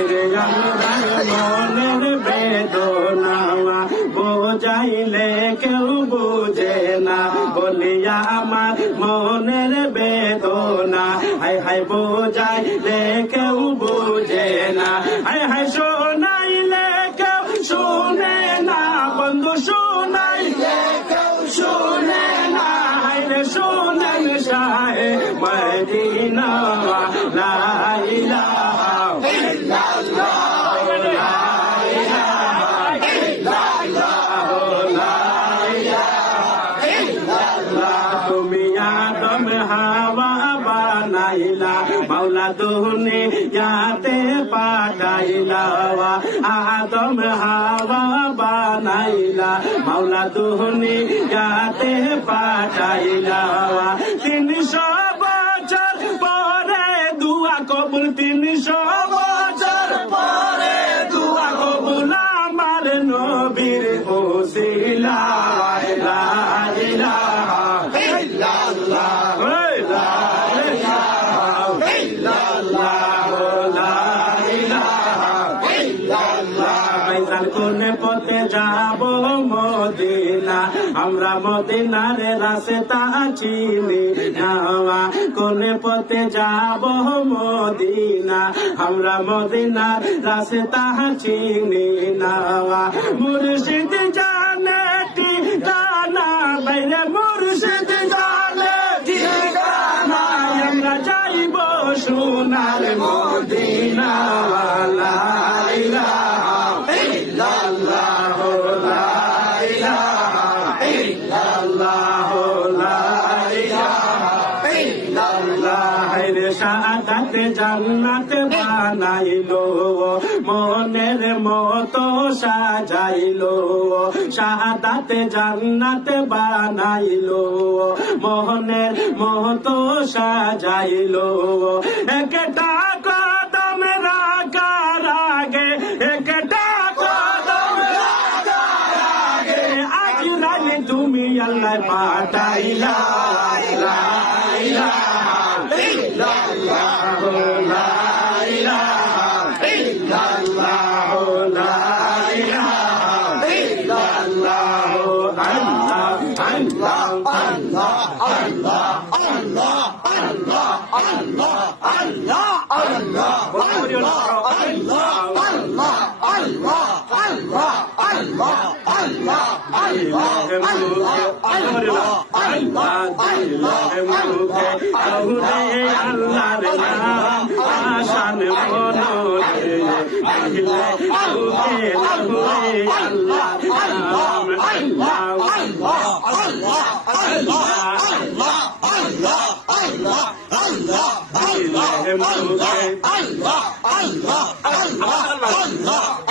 হায়রে আমার মনের বেদনা বোঝাইলে কেউ বুঝে না বলিয়া আমার মনের বেদনা হায় হায় বোঝাইলে কেউ বুঝে না হায় হায় শোনাইলে কেউ শুনে না বন্ধু শোনাইলে কেউ শুনে না হায়রে শোনেন শাহে মদিনা লা ইলাহা ইল্লাল্লাহ মাওলা দুনিয়াতে পাঠাইলা আদম হাওয়া বানাইলা মাওলা দুনিয়াতে পাঠাইলা 300 বছর পরে দুয়া কবুল 300 বছর পরে দুয়া কবুল আমার নবীর ওসিলা লা ইলাহা ইল্লাল্লাহ কোন পথে যাব মদিনা আমরা মদিনার রাস্তা চিনি না কোন পথে যাব মদিনা আমরা মদিনার রাস্তা চিনি না মুর্শিদ জানে ঠিকানা বাইরে মুর্শিদ জানে ঠিকানা আমরা যাইব সোনার মদিনা লা ইলাহা ইল্লাল্লাহ লা ইলাহা ইল্লাল্লাহ লা ইলাহা ইল্লাল্লাহ হায়রে শাহাদাত জান্নাত বানাইলো মনের মতো সাজাইলো শাহাদাত জান্নাত বানাইলো মনের মতো সাজাইলো একটা কদম রাখার আগে একটা কদম রাখার আগে আজরাইল তুমি আল্লাহ পাঠাইলা লা ইলাহা ইল্লাল্লাহ লা ইলাহা ইল্লাল্লাহ লা ইলাহা ইল্লাল্লাহ আল্লাহ আল্লাহ আল্লাহ আল্লাহ আল্লাহ আল্লাহ আল্লাহ আল্লাহ Allah